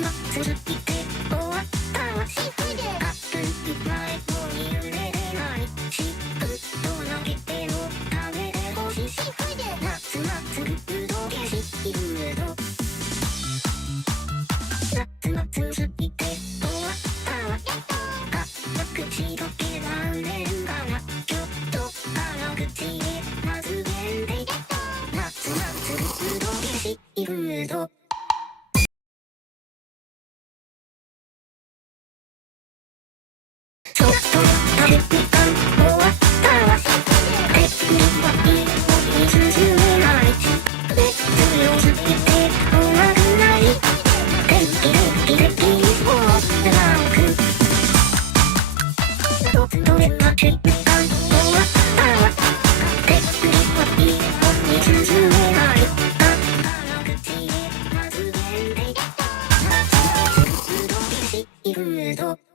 夏が過ぎて終わったわ。暑い前もう揺れれないし、ふっと投げても食べてほしい。夏が過ぎるどけしいるど。夏が過ぎて終わったわ。口どけられるかな。ちょっと辛口でまず弁で。夏が過ぎるどけしいるど。そろそろ食べ時間終わったわ。手にはいいもに進めないし、熱量すぎて怖くない。電気でキーボードなんく。どれが時間終わったわ。手にはいいもに進めない。辛口でまず弁で。夏が過ぎるどけしいるど。